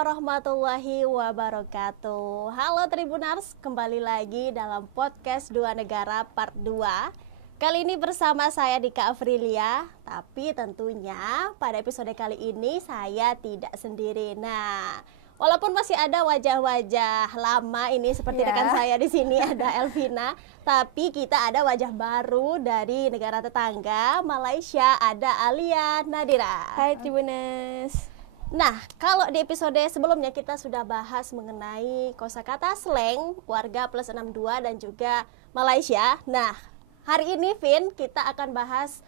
warahmatullahi wabarakatuh. Halo Tribuners, kembali lagi dalam podcast Dua Negara Part 2. Kali ini bersama saya Dika Afrilia, tapi tentunya pada episode kali ini saya tidak sendiri. Nah, walaupun masih ada wajah-wajah lama ini seperti rekan saya di sini ada Elvina, tapi kita ada wajah baru dari negara tetangga Malaysia, ada Alia Nadira. Hai Tribuners. Nah, kalau di episode sebelumnya kita sudah bahas mengenai kosakata slang warga plus 62 dan juga Malaysia. Nah, hari ini Vin kita akan bahas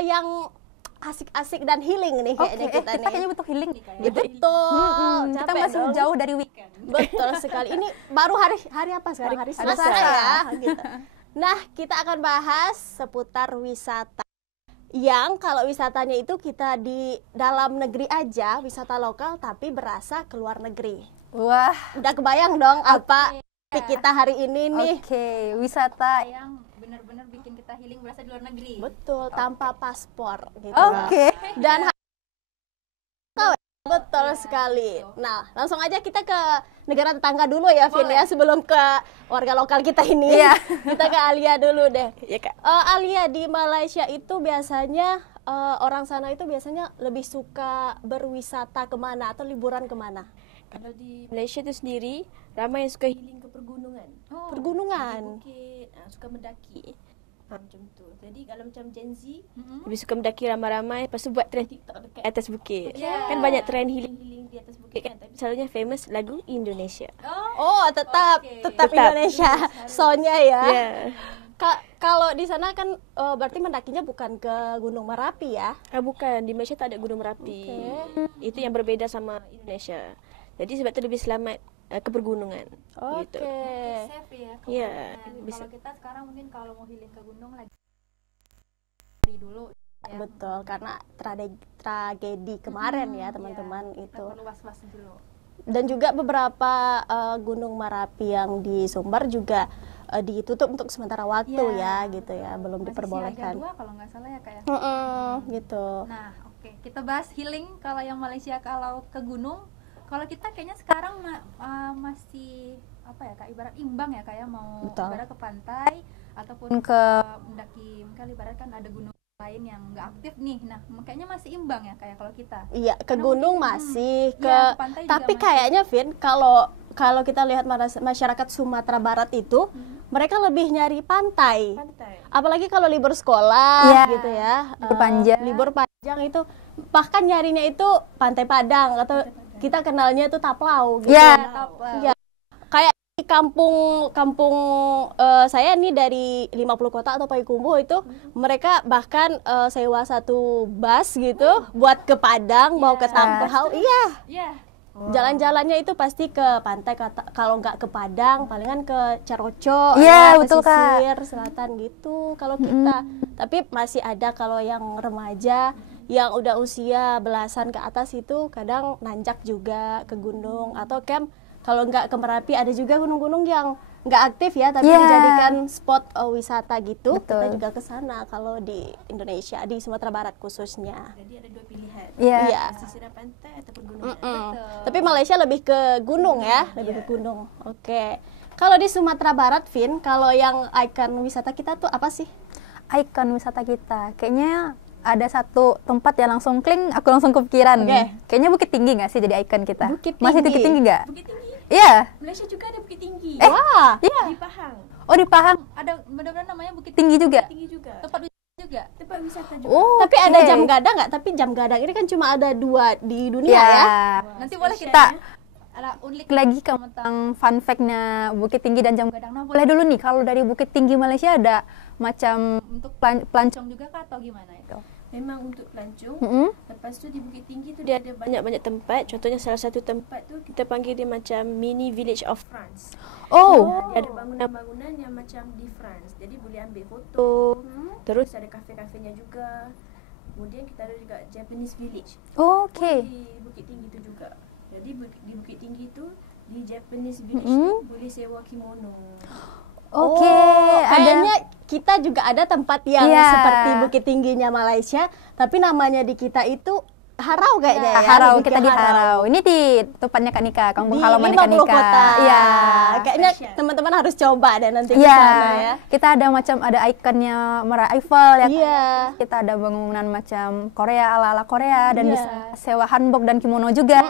yang asik-asik dan healing nih kayaknya kita nih. Kita kayaknya butuh healing nih kayaknya. Ya, betul. Kita masih jauh dari weekend. Betul sekali. Ini baru hari apa sekarang? Hari Selasa ya. Gitu. Nah, kita akan bahas seputar wisata. Yang kalau wisatanya itu kita di dalam negeri aja, wisata lokal, tapi berasa ke luar negeri. Wah, udah kebayang dong apa topik kita hari ini nih. Oke, wisata yang benar-benar bikin kita healing berasa di luar negeri. Betul, tanpa paspor gitu. Oke. Dan betul sekali. Nah, langsung aja kita ke negara tetangga dulu ya, Vin ya, sebelum ke warga lokal kita ini. Iya. Kita ke Alia dulu deh. Iya, Kak. Alia, di Malaysia itu biasanya orang sana itu biasanya lebih suka berwisata kemana atau liburan kemana? Kalau di Malaysia itu sendiri ramai yang suka healing ke pergunungan. Pergunungan. Bukit, suka mendaki. Macam tu. Jadi kalau macam Gen Z lebih suka mendaki ramai-ramai, lepas tu buat trend TikTok dekat atas bukit. Kan banyak trend healing di atas bukit kan. Tapi selalunya famous lagu Indonesia. Oh, tetap Indonesia. Soalnya ya. Yeah. Kalau di sana kan berarti mendakinya bukan ke Gunung Merapi ya? Bukan, di Malaysia tak ada Gunung Merapi. Itu yang berbeza sama Indonesia. Jadi sebab tu lebih selamat ke pergunungan. Oke. Safe ya. Ya, Kalau kita sekarang mungkin kalau mau healing ke gunung lagi dulu. Ya. Betul, karena tragedi kemarin ya teman-teman itu. Perlu was-was dulu. Dan juga beberapa Gunung Merapi yang di Sumbar juga ditutup untuk sementara waktu ya gitu ya, belum diperbolehkan. Masih kalau nggak salah ya kayak. Gitu. Nah, oke. Kita bahas healing kalau yang Malaysia kalau ke gunung. Kalau kita kayaknya sekarang masih apa ya Kak, ibarat imbang ya kayak mau ibarat ke pantai ataupun ke mendaki, mungkin ibarat kan ada gunung lain yang nggak aktif nih. Nah, kayaknya masih imbang ya kayak kalau kita. Iya, ke gunung masih ke pantai tapi juga kayaknya Vin kalau kita lihat masyarakat Sumatera Barat itu mereka lebih nyari pantai. Apalagi kalau libur sekolah gitu ya. Libur panjang itu bahkan nyarinya itu Pantai Padang atau kita kenalnya itu Taplau gitu. Taplau. Kayak di kampung saya nih dari 50 kota atau Payakumbuh itu mereka bahkan sewa satu bus gitu buat ke Padang mau ke Taplau. Iya. Jalan-jalannya itu pasti ke pantai, kalau nggak ke Padang palingan ke Caroco, betul, pesisir selatan gitu kalau kita. Tapi masih ada kalau yang remaja yang udah usia belasan ke atas itu kadang nanjak juga ke gunung atau camp. Kalau nggak ke Merapi ada juga gunung-gunung yang nggak aktif ya tapi dijadikan spot wisata gitu. Betul. Kita juga ke sana kalau di Indonesia, di Sumatera Barat khususnya. Jadi ada dua pilihan. Iya. Pesisir pantai atau pergunungan. Tapi Malaysia lebih ke gunung ya, lebih ke gunung. Oke. Kalau di Sumatera Barat, Vin, kalau yang ikon wisata kita tuh apa sih? Ikon wisata kita kayaknya ada satu tempat yang langsung kling, aku langsung kepikiran. Kayaknya Bukit Tinggi nggak sih jadi ikon kita? Masih Bukit Tinggi nggak? Bukit Tinggi? Iya. Malaysia juga ada Bukit Tinggi. Wah. Iya. Di Pahang. Oh, di Pahang ada benar-benar namanya Bukit Tinggi juga. Tinggi juga. Tempat wisata juga. Tempat wisata juga. Tapi ada jam gadang nggak? Tapi jam gadang ini kan cuma ada 2 di dunia ya. Nanti boleh kita ulik lagi tentang fun fact-nya Bukit Tinggi dan jam gadang. Nah, boleh dulu nih kalau dari Bukit Tinggi Malaysia ada macam untuk pelancong juga kah atau gimana itu? Memang untuk pelancong. Lepas tu di Bukit Tinggi tu dia ada banyak-banyak tempat. Contohnya salah satu tempat tu kita panggil dia macam mini village of France. Dia ada bangunan-bangunan yang macam di France. Jadi boleh ambil foto. Terus ada kafe-kafenya juga. Kemudian kita ada juga Japanese village. Di Bukit Tinggi tu juga. Jadi di Bukit Tinggi tu di Japanese village tu boleh sewa kimono. Kayaknya kita juga ada tempat yang seperti Bukit Tingginya Malaysia, tapi namanya di kita itu Harau kayaknya ya. Harau, lebih kita ke di Harau. Ini di tempatnya Kak Nika, kampung halaman Kak 50 Nika. kota. Iya. Kayaknya teman-teman harus coba deh nanti ke Iya. sana ya. Kita ada ada ikonnya Menara Eiffel ya. Iya. Kita ada bangunan macam Korea, ala-ala Korea, dan Iya. bisa sewa hanbok dan kimono juga.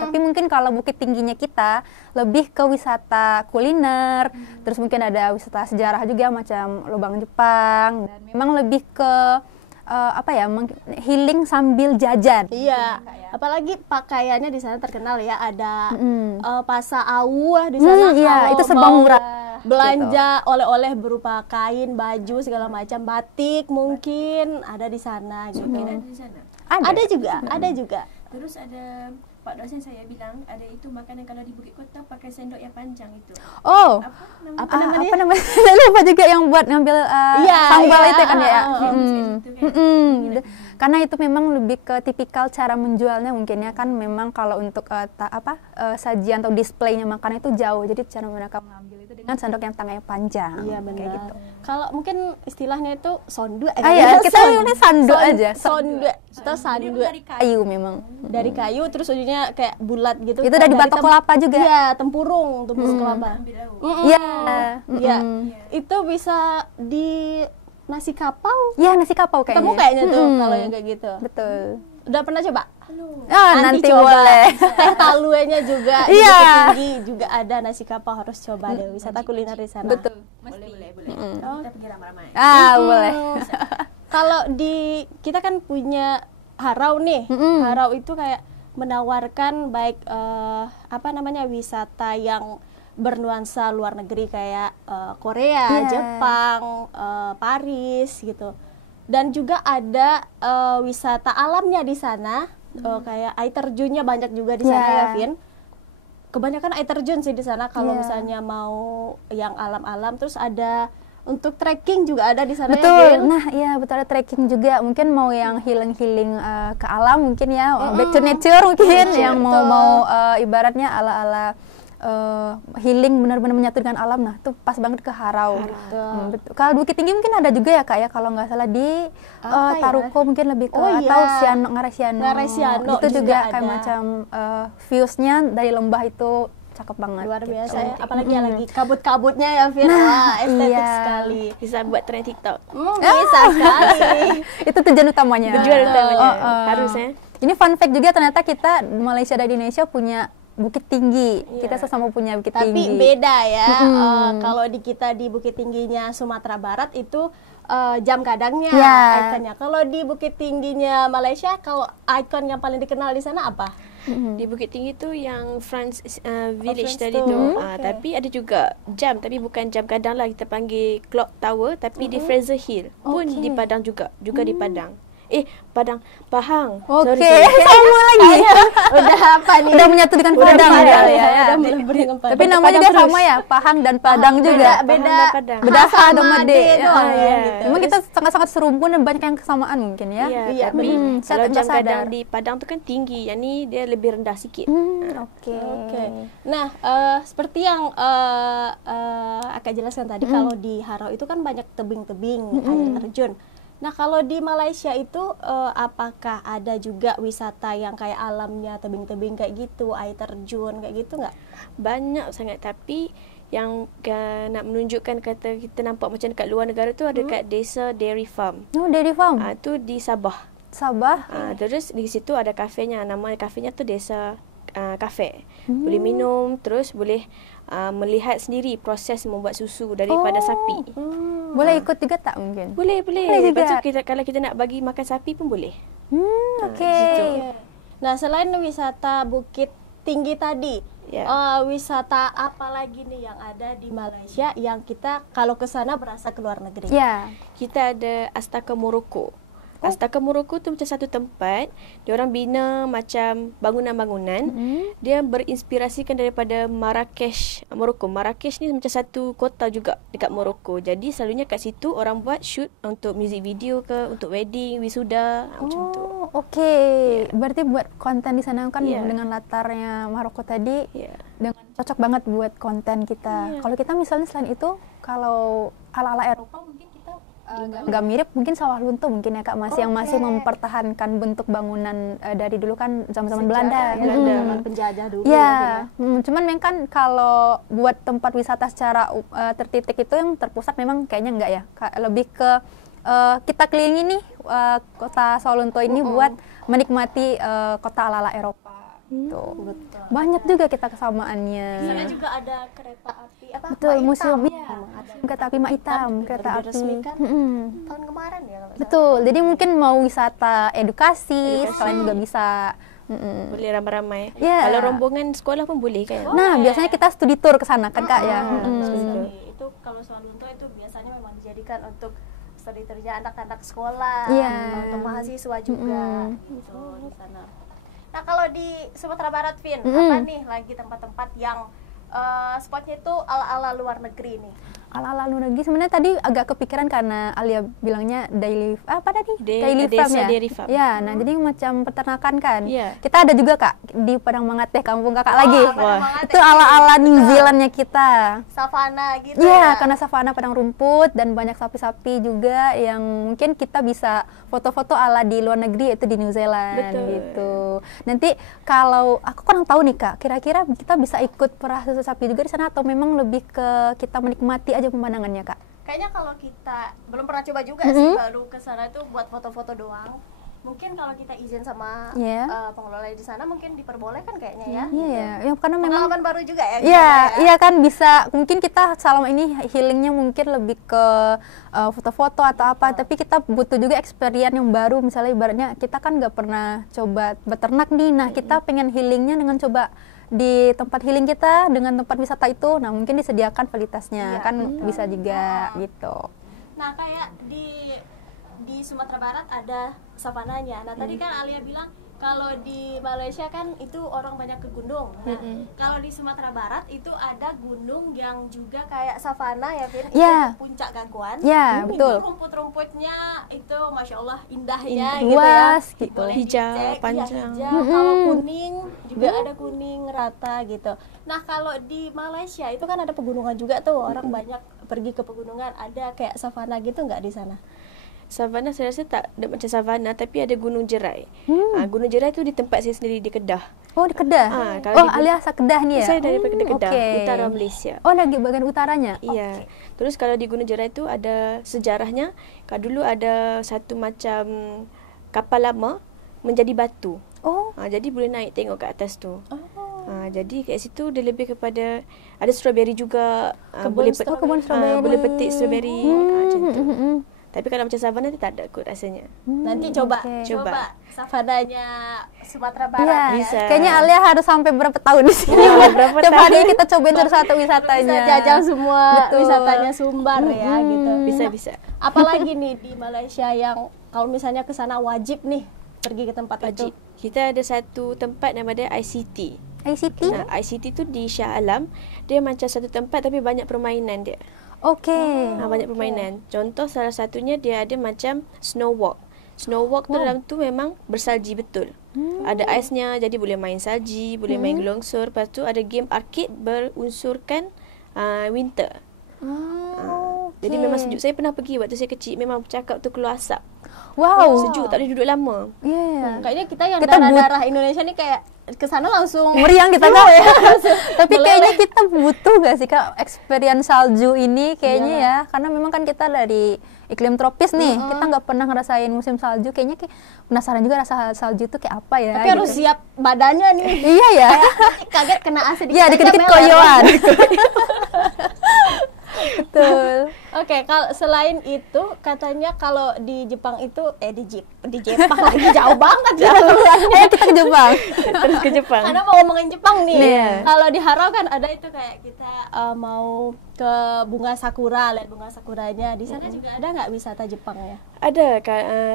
Tapi mungkin kalau Bukit Tingginya kita lebih ke wisata kuliner, terus mungkin ada wisata sejarah juga macam Lubang Jepang, dan memang lebih ke healing sambil jajan. Iya, apalagi pakaiannya di sana terkenal ya, ada Pasa Awu di sana. Iya, kalau itu serba mau murah. belanja oleh-oleh berupa kain, baju segala macam, batik mungkin ada di sana gitu. Ada di sana. Ada juga. Terus ada Pak dosen saya bilang ada itu makanan kalau di Bukit Kota pakai sendok yang panjang itu. Oh, Apa namanya? apa namanya? Saya lupa juga yang buat ngambil sambal itu kan ya. Karena itu memang lebih ke tipikal cara menjualnya mungkin ya kan, memang kalau untuk sajian atau displaynya makanan itu jauh, jadi cara mereka mengambil itu dengan sendok yang tangannya panjang. Iya benar. Kayak gitu. Kalau mungkin istilahnya itu sondu. Iya, kita ini sanduk aja. Sondu atau sandu dari kayu. Kayu memang. dari kayu, terus ujungnya kayak bulat gitu. Itu dari batok kelapa juga. Iya, tempurung kelapa. Iya. Iya. Itu bisa di nasi kapau. Iya, nasi kapau kayaknya. Ketemu kayaknya tuh kalau yang kayak gitu. Betul. Udah pernah coba? Nanti boleh. Teh taluenya juga di Iya. Bukit Tinggi juga ada nasi kapau, harus coba deh wisata kuliner di sana. Betul. Boleh. Oh. Kita pergi ramai-ramai. Boleh. Kalau di kita kan punya Harau nih. Harau itu kayak menawarkan baik wisata yang bernuansa luar negeri kayak Korea, Jepang, Paris gitu. Dan juga ada wisata alamnya di sana, kayak air terjunnya banyak juga di sana ya, Vin. Kebanyakan air terjun sih di sana kalau misalnya mau yang alam-alam, terus ada untuk trekking juga ada di sana. Betul. Ya, Vin? Nah, iya betul, ada trekking juga. Mungkin mau yang healing ke alam mungkin ya, back to nature mungkin, yang mau ibaratnya ala-ala healing benar-benar menyatu dengan alam. Nah, itu pas banget ke Harau. Betul. Kalau Bukit Tinggi mungkin ada juga ya Kak ya, kalau nggak salah di Taruko mungkin lebih ke atau Ngaresiano. Itu juga kayak macam viewsnya dari lembah itu cakep banget. Luar biasa ya. Apalagi yang lagi kabut-kabutnya ya, Vin. Wah, estetik sekali. Bisa buat tren TikTok. Bisa sekali. Itu tujuan utamanya. Harusnya. Ini fun fact juga, ternyata kita Malaysia dan Indonesia punya Bukit Tinggi. Kita sama punya Bukit Tinggi. Tapi beda ya. Kalau di kita di Bukit Tingginya Sumatera Barat itu jam kadangnya, ikonnya. Kalau di Bukit Tingginya Malaysia, kalau ikon yang paling dikenal di sana apa? Di Bukit Tinggi tu yang France Village tadi tu. Tapi ada juga jam, tapi bukan jam kadang lah, kita panggil clock tower, tapi di Fraser Hill pun di Padang juga di Padang. Pahang. Oke, sama lagi. Udah apa nih? Udah menyatu dengan Padang ya. Udah melebur dengan Padang. Tapi namanya juga sama ya, Pahang dan Padang juga. Beda. Beda A sama D. doang ya, gitu. Memang kita sangat-sangat serumpun dan banyak yang kesamaan mungkin ya. Iya, tapi kalau jam kadang di Padang tu kan tinggi, yang ni dia lebih rendah sikit. Oke. Nah, seperti yang Akak jelaskan tadi, kalau di Harau itu kan banyak tebing-tebing, air terjun. Nah, kalau di Malaysia itu apakah ada juga wisata yang kayak alamnya, tebing-tebing kayak gitu, air terjun kayak gitu nggak? Banyak sangat, tapi yang nak menunjukkan kata kita nampak macam dekat luar negara tu ada kat desa Dairy Farm. Oh, Dairy Farm. Tu di Sabah. Terus di situ ada kafenya, nama kafenya tu Desa Kafe. Boleh minum, terus boleh melihat sendiri proses membuat susu daripada sapi. Boleh ikut juga tak mungkin? Boleh. Lepas tu kalau kita nak bagi makan sapi pun boleh. Oke. Nah, selain wisata Bukit Tinggi tadi, wisata apa lagi nih yang ada di Malaysia yang kita kalau ke sana berasa ke luar negeri? Kita ada Astaka Morocco. Astaka Morocco tu macam satu tempat, dia orang bina macam bangunan-bangunan. Dia berinspirasikan daripada Marrakesh, Morocco. Marrakesh ni macam satu kota juga dekat Morocco. Jadi selalunya kat situ orang buat shoot untuk music video ke, untuk wedding, wisuda, macam tu. Berarti buat konten di sana kan dengan latarnya Maroko tadi, dengan cocok banget buat konten kita. Kalau kita misalnya selain itu, kalau ala-ala Eropa mungkin kita nggak mirip, mungkin Sawah Lunto mungkin ya Kak, yang masih mempertahankan bentuk bangunan dari dulu kan zaman-zaman Belanda. Zaman penjajah dulu. Ya, cuman memang kan kalau buat tempat wisata secara tertitik itu yang terpusat memang kayaknya enggak ya. Lebih ke kita kelilingi nih kota Sawah Lunto ini buat menikmati kota ala-ala Eropa. Betul. Banyak juga kita kesamaannya. Di sana juga ada kereta api betul, Mak museum Hitam. ya. Kereta api Mak Hitam, kereta api. Diresmikan tahun kemarin ya kalau Betul. Jadi mungkin mau wisata edukasi, sekalian juga bisa. Boleh ramai-ramai. Yeah. Kalau rombongan sekolah pun boleh kan? Nah, biasanya kita studi tour ke sana kan Kak ya. Itu kalau Sawah Lunto itu biasanya memang dijadikan untuk studi tournya anak-anak sekolah, untuk mahasiswa juga gitu di sana. Nah, kalau di Sumatera Barat, Vin, apa nih lagi tempat-tempat yang spotnya itu ala-ala luar negeri nih? Ala-ala luar negeri sebenarnya tadi agak kepikiran karena Alia bilangnya daily daily farm ya. Dairy farm. Ya, nah jadi macam peternakan kan. Iya. Kita ada juga Kak di Padang Mangate, kampung Kakak lagi. Padang Mangate. Itu ala-ala New Zealandnya kita. Savana gitu Iya, karena savana padang rumput dan banyak sapi-sapi juga yang mungkin kita bisa foto-foto ala di luar negeri, itu di New Zealand. Betul. Gitu. Nanti kalau aku kurang tahu nih Kak, kira-kira kita bisa ikut perah susu sapi juga di sana atau memang lebih ke kita menikmati aja pemandangannya Kak? Kayaknya kalau kita belum pernah coba juga sih, baru ke sana itu buat foto-foto doang. Mungkin kalau kita izin sama pengelola di sana mungkin diperbolehkan kayaknya ya. Iya, ya karena memang pengalaman baru juga ya. Iya kan bisa, mungkin kita selama ini healingnya mungkin lebih ke foto-foto atau apa, tapi kita butuh juga experience yang baru. Misalnya ibaratnya kita kan nggak pernah coba beternak nih, nah kita pengen healingnya dengan coba di tempat healing kita dengan tempat wisata itu, nah mungkin disediakan fasilitasnya kan bisa juga gitu. Nah kayak di Sumatera Barat ada savananya. Nah tadi kan Alia bilang kalau di Malaysia kan itu orang banyak ke gunung. Nah, kalau di Sumatera Barat itu ada gunung yang juga kayak savana ya, Vin. Yeah. Itu Puncak Gaguan. Yeah, betul. Itu rumput-rumputnya itu masya Allah indahnya luas gitu ya. gitu. Boleh Hijau, dicek, panjang. Ya, hijau. Kalau kuning juga ada kuning rata gitu. Nah kalau di Malaysia itu kan ada pegunungan juga tuh, orang banyak pergi ke pegunungan. Ada kayak savana gitu nggak di sana? Savana saya rasa tak ada macam savana, tapi ada Gunung Jerai. Gunung Jerai tu di tempat saya sendiri di Kedah. Oh di Kedah? Kalau Alia asal Kedah nih ya? Saya dari Kedah, utara Malaysia. Oh lagi bagian utaranya? Iya. Terus kalau di Gunung Jerai tu ada sejarahnya. Kalau dulu ada satu macam kapal lama menjadi batu. Jadi boleh naik tengok ke atas tu. Jadi kat situ dia lebih kepada ada strawberry juga. Kebun strawberry. Boleh petik strawberry. Macam tu. Tapi kalau macam savana tu tak ada kot rasanya. Nanti coba savananya Sumatera Barat ya. Bisa. Kayaknya Alia harus sampai berapa tahun di sini. Tiap hari kita cobain satu wisatanya. Bisa jajal semua wisatanya Sumbar ya gitu. Bisa. Apalagi nih di Malaysia yang kalau misalnya ke sana wajib nih pergi ke tempat itu. Kita ada satu tempat nama dia ICT. ICT? Nah, ICT tu di Shah Alam. Dia macam satu tempat tapi banyak permainan dia. Banyak permainan. Contoh salah satunya dia ada macam snow walk. Snow walk tu dalam tu memang bersalji betul. Ada aisnya, jadi boleh main salji, boleh main gelongsor. Lepas tu ada game arcade berunsurkan winter. Jadi memang sejuk. Saya pernah pergi waktu saya kecil, memang cakap tu keluar asap. Wow. Sejuk, tak boleh duduk lama. Kayaknya kita yang darah-darah Indonesia nih kayak kesana langsung meriang kita Kak ya. Tapi kayaknya kita butuh gak sih Kak experience salju ini kayaknya ya, karena memang kan kita dari iklim tropis nih, kita nggak pernah ngerasain musim salju. Kayaknya penasaran juga rasa salju itu kayak apa ya. Tapi harus siap badannya nih. Iya ya. Kaget kena AC dikit. Iya dikit-dikit koyoan. Betul. Oke, kalau selain itu katanya kalau di Jepang itu di Jepang lagi jauh banget ya. Kita ke Jepang. Terus ke Jepang. Karena mau ngomongin Jepang nih. Yeah. Kalau di Haro kan ada itu kayak kita mau ke bunga sakura, lihat bunga sakuranya. Di sana juga ada nggak wisata Jepang ya? Ada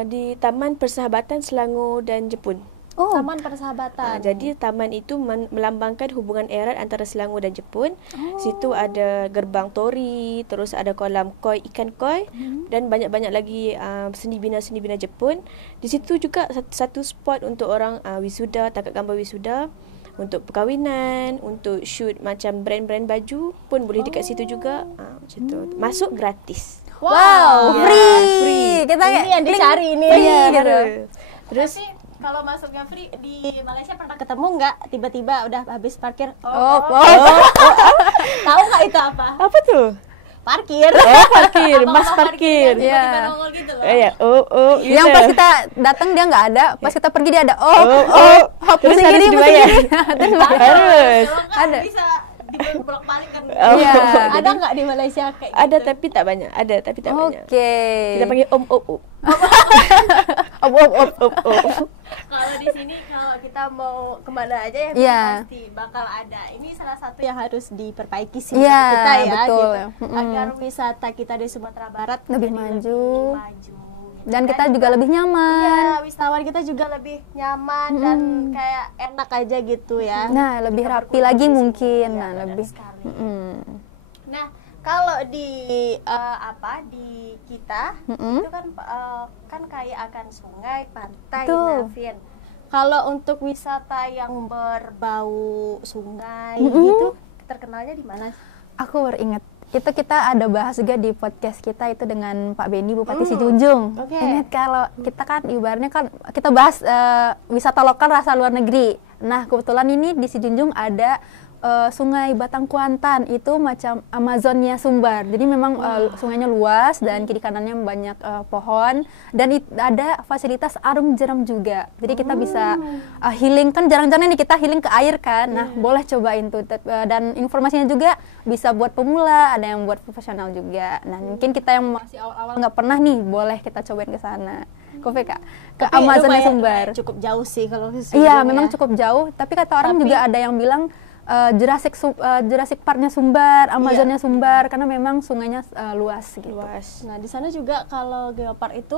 di Taman Persahabatan Selangor dan Jepun. Taman Persahabatan. Jadi taman itu melambangkan hubungan erat antara Selangor dan Jepun. Situ ada gerbang tori, terus ada kolam koi, ikan koi, dan banyak-banyak lagi seni bina Jepun. Di situ juga satu spot untuk orang wisuda, tangkap gambar wisuda, untuk perkahwinan, untuk shoot macam brand-brand baju pun boleh dekat situ juga. Macam tu. Masuk gratis. Wow, free. Kita Ini yang dicari ini. Iya, gitu. Terus kalau masuknya free di Malaysia pernah ketemu nggak tiba-tiba udah habis parkir? Tahu nggak itu apa? Apa tuh? Parkir. Parkir, mas parkir. Tiba-tiba nongol gitu loh. Iya, Yang pas kita datang dia nggak ada, pas kita pergi dia ada. Terus pusing harus gini, dibayar. Terus Harus. Ada. Bisa dibolak-balik kan. Iya. Ada nggak di Malaysia kayak gitu? Ada tapi tak banyak. Ada tapi tak banyak. Oke. Kita panggil om. Kalau di sini kalau kita mau kemana aja ya Iya. pasti bakal ada. Ini salah satu yang harus diperbaiki sih Iya, kita ya betul. gitu. Agar wisata kita di Sumatera Barat Lebih menjadi maju. lebih maju. Dan kita juga lebih nyaman. Iya, wisatawan kita juga lebih nyaman dan kayak enak aja gitu ya. Nah, lebih Kita rapi berkunjung lagi di sini. mungkin. Iya, Nah, benar lebih. sekali. Mm-mm. Nah, kalau di di kita itu kan kan kayak akan sungai, pantai, Betul. Vin. Kalau untuk wisata yang berbau sungai gitu, terkenalnya di mana? Aku baru ingat. Itu kita ada bahas juga di podcast kita itu dengan Pak Beni Bupati Sijunjung. Oke. Ingat kalau kita kan ibaratnya kan kita bahas wisata lokal rasa luar negeri. Nah, kebetulan ini di Sijunjung ada Sungai Batang Kuantan, itu macam Amazonnya Sumbar. Jadi memang sungainya luas dan kiri kanannya banyak pohon dan ada fasilitas arum jeram juga. Jadi kita bisa healing, kan jarang-jarang nih kita healing ke air kan. Nah, boleh cobain tuh. Dan informasinya juga bisa buat pemula, ada yang buat profesional juga. Nah, mungkin kita yang masih awal-awal nggak pernah nih, boleh kita cobain ke sana. Kofi Kak, ke Tapi Amazonnya lumayan, Sumbar. cukup jauh sih kalau ke Iya, Sijunjung memang ya. cukup jauh. Tapi kata orang juga ada yang bilang Jurassic Park-nya Sumbar, Amazonnya Sumbar, karena memang sungainya luas gitu. Luas. Nah, di sana juga kalau Geopark itu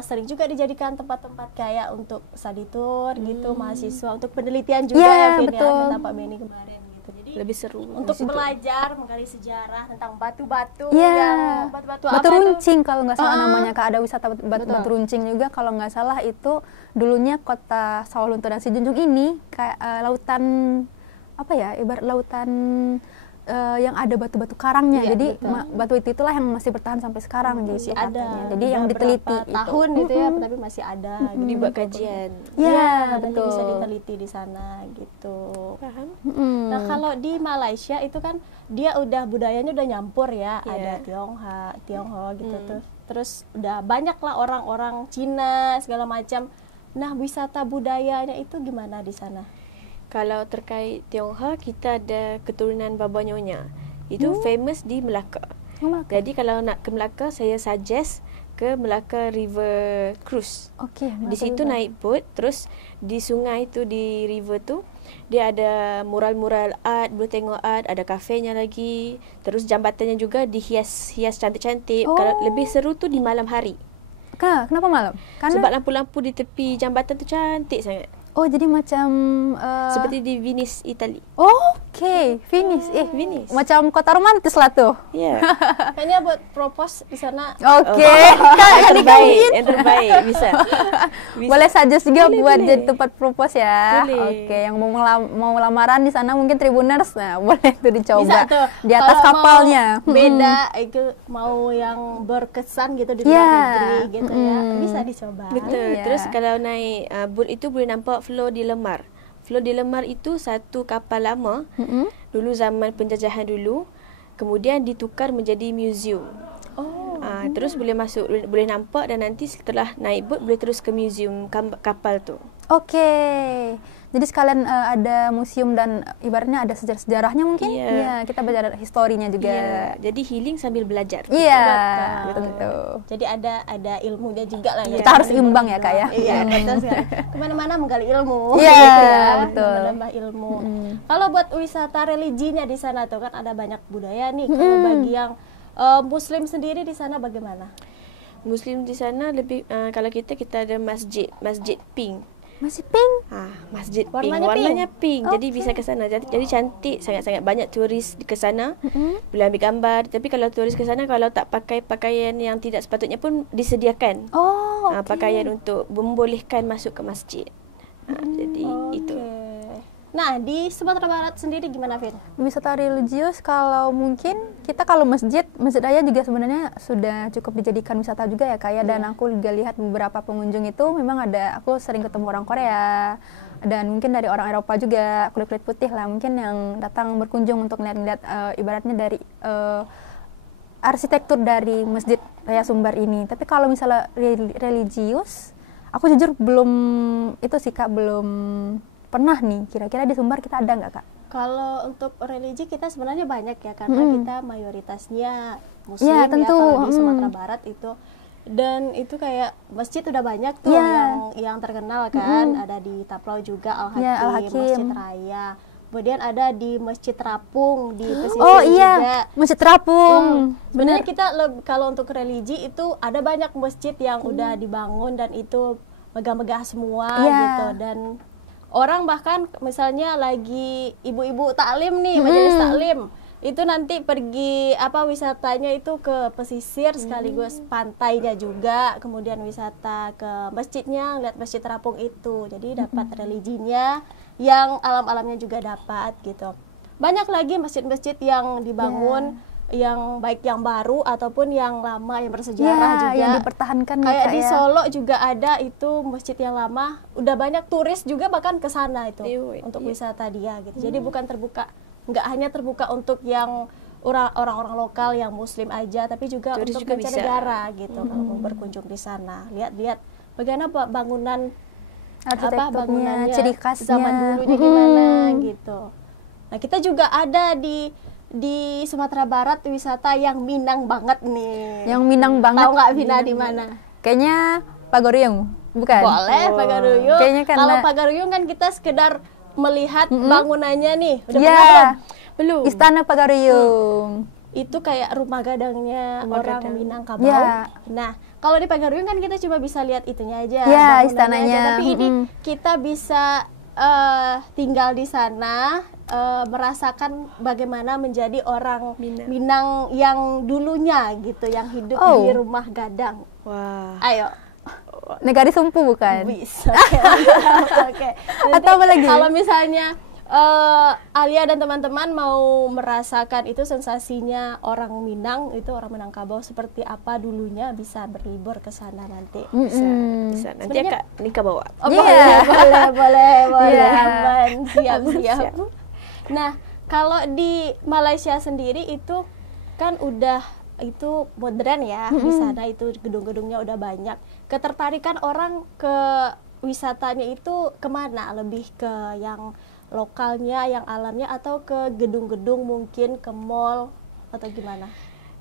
sering juga dijadikan tempat-tempat kayak untuk study tour gitu, mahasiswa untuk penelitian juga Iya, ya, Vin, betul. ya, kata Pak Beni kemarin gitu. Jadi Lebih seru. untuk belajar menggali sejarah tentang batu-batu Iya. yang batu-batu Batu apa tuh? runcing kalau nggak salah namanya, Kak, ada wisata batu runcing juga kalau nggak salah. Itu dulunya kota Sawalunto dan Sijunjung ini kayak lautan apa ya, ibarat lautan yang ada batu-batu karangnya. Iya, Jadi betul. batu itulah yang masih bertahan sampai sekarang Masih gitu ada. katanya. Jadi yang Udah diteliti berapa tahun gitu ya, tapi masih ada gitu. Dibuat kajian. Iya, Dan betul. bisa diteliti di sana gitu. Paham? Mm-mm. Nah, kalau di Malaysia itu kan dia udah budayanya udah nyampur ya, Iya. ada Tionghoa gitu tuh. Terus udah banyak lah orang-orang Cina segala macam. Nah, wisata budayanya itu gimana di sana? Kalau terkait Tionghoa, kita ada keturunan Baba Nyonya. Itu famous di Melaka. Jadi kalau nak ke Melaka, saya suggest ke Melaka River Cruise. Oke, Di situ naik boat, terus di sungai tu, di river tu, dia ada mural-mural art, boleh tengok art, ada kafenya lagi. Terus jambatannya juga dihias cantik-cantik. Kalau lebih seru tu di malam hari. Kenapa malam? Karena Sebab lampu-lampu di tepi jambatan tu cantik sangat. jadi macam Seperti di Venice, Itali. Oke, Venice. Venice. Macam kota romantis lah tuh. Ya. Kayaknya buat propose di sana. Oke. Yang terbaik bisa. Boleh suggest juga buat boleh. jadi tempat propose ya. Boleh. Oke, yang mau lamaran di sana mungkin Tribuners, nah boleh tuh dicoba. Bisa tuh. Di atas Kalau kapalnya. mau beda itu mau yang berkesan gitu di luar Iya. negeri gitu ya. Bisa dicoba. Betul. Iya. Terus kalau naik boat itu boleh nampak Flow di Lemar. Flow di Lemar itu satu kapal lama. Dulu zaman penjajahan dulu. Kemudian ditukar menjadi museum. Terus boleh masuk, boleh nampak, dan nanti setelah naik boat boleh terus ke museum kapal tu. Oke. Jadi sekalian ada museum dan ibaratnya ada sejarah-sejarahnya mungkin. Iya. Iya, kita belajar historinya juga. Ya, jadi healing sambil belajar. Iya, Betul. betul. Jadi ada ilmunya juga lah ya. Kita harus imbang ya, Kak ya. Iya, betul sekali. Kemana-mana menggali ilmu. Iya, gitu ya, betul. menambah ilmu. Kalau buat wisata religinya di sana tuh kan ada banyak budaya nih. Kalau bagi yang Muslim sendiri di sana bagaimana? Muslim di sana lebih kalau kita ada masjid pink. Masih pink. Masjid Warnanya warnanya pink. Jadi bisa ke sana. Jadi cantik, sangat-sangat banyak turis ke sana. Boleh ambil gambar. Tapi kalau turis ke sana, kalau tak pakai pakaian yang tidak sepatutnya pun disediakan. Oke. Pakaian untuk membolehkan masuk ke masjid. Jadi itu. Oke. Nah, di Sumatera Barat sendiri gimana, Vin? Wisata religius kalau mungkin kita kalau masjid raya juga sebenarnya sudah cukup dijadikan wisata juga ya Kak ya. Dan aku juga lihat beberapa pengunjung itu memang ada, aku sering ketemu orang Korea dan mungkin dari orang Eropa juga, kulit-kulit putih lah mungkin yang datang berkunjung untuk lihat-lihat ibaratnya dari arsitektur dari Masjid Raya Sumbar ini. Tapi kalau misalnya religius, aku jujur belum itu sih Kak, belum pernah nih. Kira-kira di Sumbar kita ada nggak Kak? Kalau untuk religi kita sebenarnya banyak ya, karena kita mayoritasnya Muslim Ya, ya, tentu. kalau di Sumatera Barat itu. Dan itu kayak masjid udah banyak tuh yang terkenal kan. Ada di Taplau juga Al-Hakim, Masjid Raya. Kemudian ada di Masjid Terapung di pesisir juga. Masjid Terapung. Sebenarnya kita kalau untuk religi itu ada banyak masjid yang udah dibangun dan itu megah-megah semua gitu. Dan orang bahkan misalnya lagi ibu-ibu taklim nih, majelis taklim, itu nanti pergi wisatanya itu ke pesisir sekaligus pantainya juga, kemudian wisata ke masjidnya, lihat Masjid Terapung itu. Jadi dapat religinya, yang alam-alamnya juga dapat gitu. Banyak lagi masjid-masjid yang dibangun yang baik yang baru ataupun yang lama yang bersejarah juga yang dipertahankan kayak di Solo juga ada itu masjid yang lama, udah banyak turis juga bahkan ke sana itu untuk wisata dia gitu. Jadi bukan terbuka, nggak hanya terbuka untuk yang orang-orang lokal yang Muslim aja, tapi juga turis untuk mancanegara gitu kalau mau berkunjung di sana, lihat-lihat bagaimana bangunan bangunannya, ciri khasnya zaman dulunya gimana gitu. Nah, kita juga ada di Sumatera Barat wisata yang Minang banget nih. Yang Minang banget. Tahu nggak Vina di mana? Kayaknya Pagaruyung, bukan? Boleh, Pagaruyung. Kayaknya kalau Pagaruyung kan kita sekedar melihat bangunannya nih. Udah pernah belum? Belum. Istana Pagaruyung. Itu kayak rumah gadangnya orang Minangkabau. Nah, kalau di Pagaruyung kan kita cuma bisa lihat itunya aja, istananya aja. Tapi ini kita bisa tinggal di sana, merasakan bagaimana menjadi orang Minang yang dulunya gitu, yang hidup di rumah gadang. Wah. Ayo. Negari Sumpu bukan? Bisa. Oke. Atau apa lagi? Kalau misalnya Alia dan teman-teman mau merasakan itu sensasinya orang Minang, itu orang Minangkabau seperti apa dulunya, bisa berlibur ke sana nanti. Bisa. Nanti Kak Nika bawa. Boleh. Aman. Siap. Nah, kalau di Malaysia sendiri itu kan udah itu modern ya, di sana itu gedung-gedungnya udah banyak. Ketertarikan orang ke wisatanya itu kemana? Lebih ke yang lokalnya, yang alamnya, atau ke gedung-gedung mungkin ke mall atau gimana?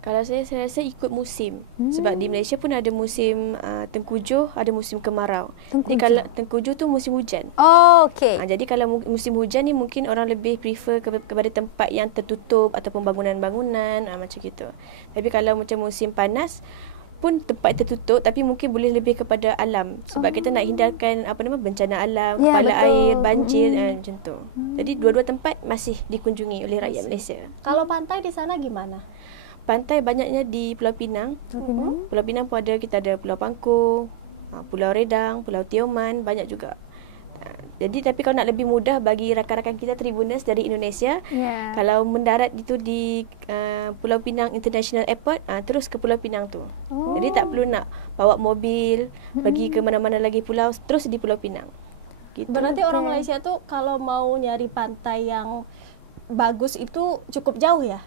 Kalau saya rasa ikut musim. Sebab di Malaysia pun ada musim tengkujuh, ada musim kemarau. Jadi kalau tengkujuh tu musim hujan. Jadi kalau musim hujan ni mungkin orang lebih prefer kepada tempat yang tertutup ataupun bangunan-bangunan macam gitu. Tapi kalau macam musim panas pun tempat tertutup, tapi mungkin boleh lebih kepada alam. Sebab kita nak hindarkan bencana alam, kepala air, banjir macam tu. Jadi dua-dua tempat masih dikunjungi oleh rakyat Malaysia. Kalau pantai di sana gimana? Pantai banyaknya di Pulau Pinang. Pulau Pinang pun ada, kita ada Pulau Pangkung, Pulau Redang, Pulau Tioman, banyak juga. Jadi tapi kalau nak lebih mudah bagi rakan-rakan kita Tribuners dari Indonesia, kalau mendarat itu di Pulau Pinang International Airport, terus ke Pulau Pinang tu. Jadi tak perlu nak bawa mobil pergi ke mana-mana lagi pulau, terus di Pulau Pinang. Gitu. Berarti orang Malaysia tuh kalau mau nyari pantai yang bagus itu cukup jauh ya?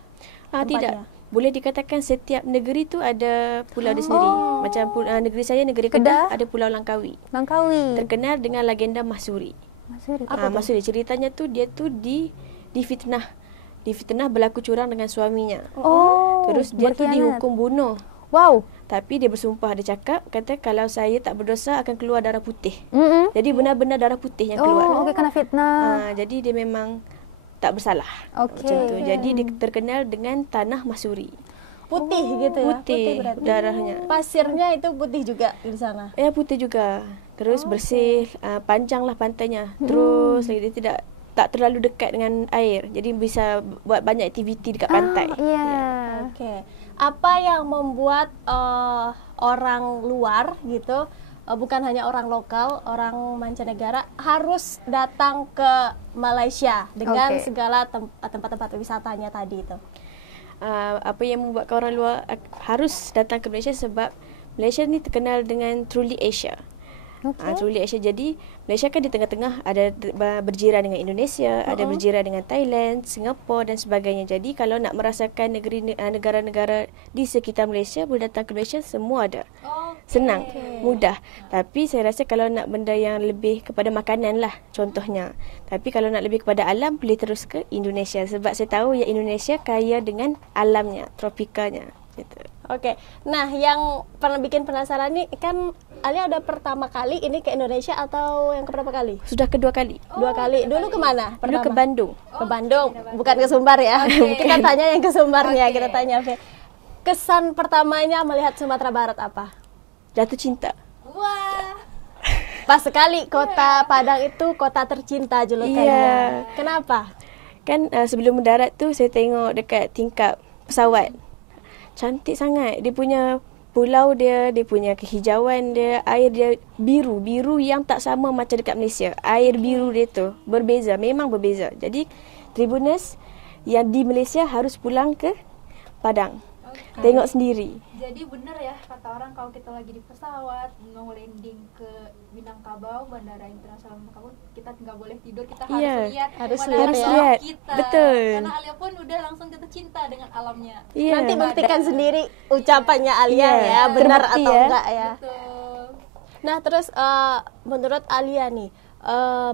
Tidak. Boleh dikatakan setiap negeri tu ada pulau dia sendiri. Macam negeri saya, negeri Kedah, ada Pulau Langkawi. Terkenal dengan legenda Mahsuri. Mahsuri ceritanya tu dia tu difitnah. Difitnah berlaku curang dengan suaminya. Terus dia tu dihukum bunuh. Tapi dia bersumpah, dia kata kalau saya tak berdosa akan keluar darah putih. Jadi benar-benar darah putih yang keluar. Kena fitnah. Jadi dia memang tak bersalah. Macam tu. Jadi dia terkenal dengan tanah Mahsuri. Putih gitu ya? Putih darahnya. Pasirnya itu putih juga di sana? Ya, putih juga. Terus bersih, panjanglah pantainya. Terus lagi dia tak terlalu dekat dengan air. Jadi bisa buat banyak aktiviti dekat pantai. Oke. Apa yang membuat orang luar gitu bukan hanya orang lokal, orang mancanegara harus datang ke Malaysia dengan segala tempat-tempat wisatanya tadi itu. Apa yang membuatkan orang luar harus datang ke Malaysia sebab Malaysia ni terkenal dengan Truly Asia. Truly Asia. Jadi Malaysia kan di tengah-tengah, ada berjiran dengan Indonesia, ada berjiran dengan Thailand, Singapura dan sebagainya. Jadi kalau nak merasakan negara-negara di sekitar Malaysia, boleh datang ke Malaysia, semua ada. Senang, mudah. Tapi saya rasa kalau nak benda yang lebih kepada makanan lah contohnya. Tapi kalau nak lebih kepada alam, boleh terus ke Indonesia. Sebab saya tahu yang Indonesia kaya dengan alamnya, tropikanya gitu. Nah yang pernah bikin penasaran nih, kan Alia udah pertama kali ini ke Indonesia atau yang keberapa kali? Sudah kedua kali. Dua kali. Dulu kemana? Dulu ke Bandung. Ke Bandung, bukan ke Sumbar ya. Kita tanya yang ke Sumbarnya, kita tanya. Kesan pertamanya melihat Sumatera Barat apa? Jatuh cinta. Wah. Pas sekali kota Padang itu kota tercinta julukannya. Kenapa? Kan sebelum mendarat tu saya tengok dekat tingkap pesawat. Cantik sangat. Dia punya pulau dia punya kehijauan dia, air dia biru yang tak sama macam dekat Malaysia. Air biru dia tu berbeza, memang berbeza. Jadi Tribuners yang di Malaysia harus pulang ke Padang. Tengok sendiri. Jadi benar ya kata orang, kalau kita lagi di pesawat mau landing ke Minangkabau, Bandara Internasional Minangkabau, kita nggak boleh tidur, kita harus lihat kita. Betul. Karena Alia pun udah langsung jatuh cinta dengan alamnya. Nanti buktikan sendiri ucapannya Alia ya, benar atau enggak ya. Betul. Nah terus menurut Alia nih,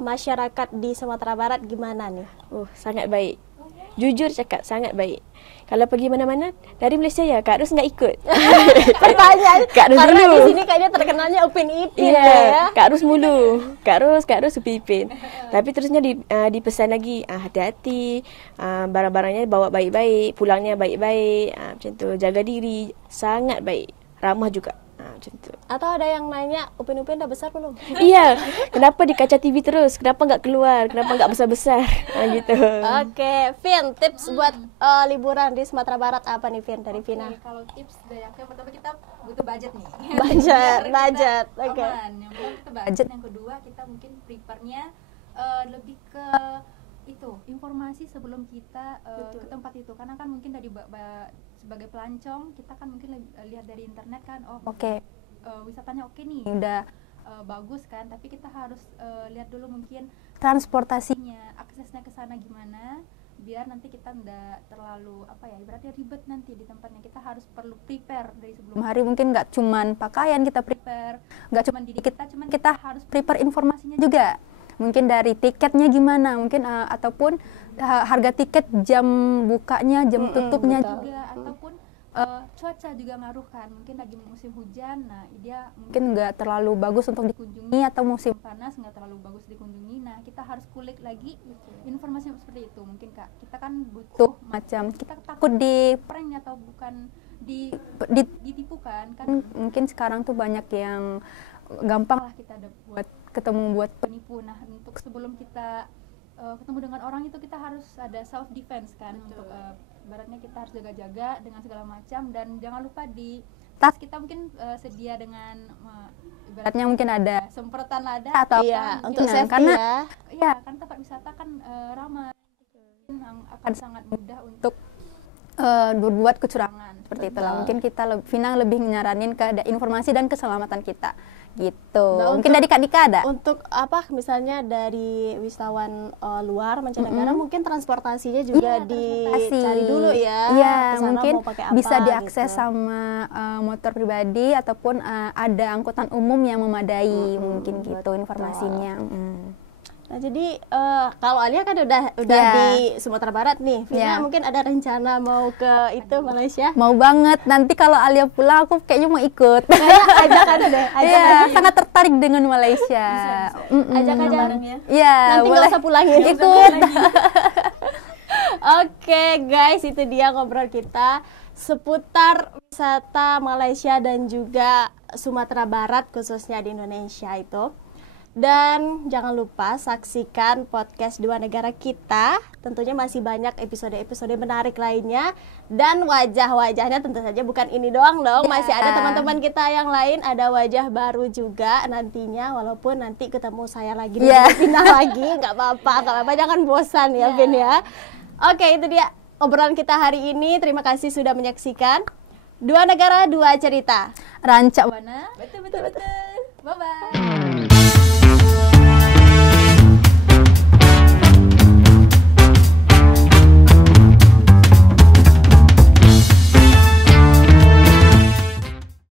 masyarakat di Sumatera Barat gimana nih? Sangat baik. Jujur cakap, sangat baik. Kalau pergi mana-mana dari Malaysia ya, Kak Ros nggak ikut. Pertanyaan. Kak Ros karena dulu. di sini kayaknya terkenalnya Upin Ipin ya. Kak Ros mulu. Kak Ros Upin Ipin. Tapi terusnya dipesan lagi, hati-hati, barang-barangnya bawa baik-baik, pulangnya baik-baik, macam tu, jaga diri, sangat baik, ramah juga. Macam tu. Atau ada yang nanya, Upin Ipin dah besar belum? Iya, kenapa di kaca TV terus? Kenapa nggak keluar? Kenapa nggak besar-besar? Gitu. Vin, tips buat liburan di Sumatera Barat apa nih Vin, dari Vina? Kalau tips dari aku, yang pertama kita butuh budget nih. Budget. Yang pertama kita budget, yang kedua kita mungkin prepare-nya lebih ke itu, informasi sebelum kita ke tempat itu. Karena kan mungkin dari sebagai pelancong kita kan mungkin lihat dari internet kan, wisatanya oke nih, udah bagus kan, tapi kita harus lihat dulu mungkin transportasinya, aksesnya ke sana gimana, biar nanti kita nggak terlalu ibaratnya ribet nanti di tempatnya. Kita harus perlu prepare dari sebelum hari. Mungkin nggak cuman pakaian kita prepare, nggak cuman diri kita, cuman kita harus prepare informasinya juga. Mungkin dari tiketnya gimana, mungkin ataupun harga tiket, jam bukanya, jam tutupnya juga, ataupun cuaca juga ngaruh kan. Mungkin lagi musim hujan, nah dia mungkin nggak terlalu bagus untuk dikunjungi, atau musim panas nggak terlalu bagus dikunjungi. Nah kita harus kulik lagi informasi seperti itu. Mungkin Kak, kita kan butuh macam, kita takut di prank atau bukan ditipu kan. Mungkin sekarang tuh banyak yang gampang lah kita ketemu buat penipu. Nah untuk sebelum kita ketemu dengan orang itu, kita harus ada self defense kan. Betul. Untuk ibaratnya kita harus jaga-jaga dengan segala macam, dan jangan lupa di tas kita mungkin sedia dengan ibaratnya mungkin ada semprotan lada atau untuk safety karena kan tempat wisata kan ramai, akan sangat mudah untuk berbuat kecurangan seperti itulah. Mungkin Vina lebih nyaranin ke informasi dan keselamatan kita gitu. Nah, mungkin dari Kak Dika ada untuk misalnya dari wisatawan luar mancanegara, mungkin transportasinya juga dicari dulu ya. Iya, kesana mungkin mau pakai apa, bisa diakses gitu. sama motor pribadi, ataupun ada angkutan umum yang memadai, mungkin gitu informasinya. Nah jadi kalau Alia kan udah di Sumatera Barat nih, Vina mungkin ada rencana mau ke itu Malaysia? Mau banget. Nanti kalau Alia pulang aku kayaknya mau ikut. Ajakan deh. Sangat tertarik dengan Malaysia. Ajak aja. Iya. Nanti nggak usah pulangin. Ikut. Oke guys, itu dia ngobrol kita seputar wisata Malaysia dan juga Sumatera Barat khususnya di Indonesia itu. Dan jangan lupa saksikan podcast Dua Negara kita. Tentunya masih banyak episode-episode menarik lainnya. Dan wajah-wajahnya tentu saja bukan ini doang dong. Masih ada teman-teman kita yang lain. Ada wajah baru juga nantinya. Walaupun nanti ketemu saya lagi pindah lagi. Gak apa-apa, jangan bosan ya Vin ya. Oke, itu dia obrolan kita hari ini. Terima kasih sudah menyaksikan Dua Negara Dua Cerita. Rancak Betul. Bye-bye.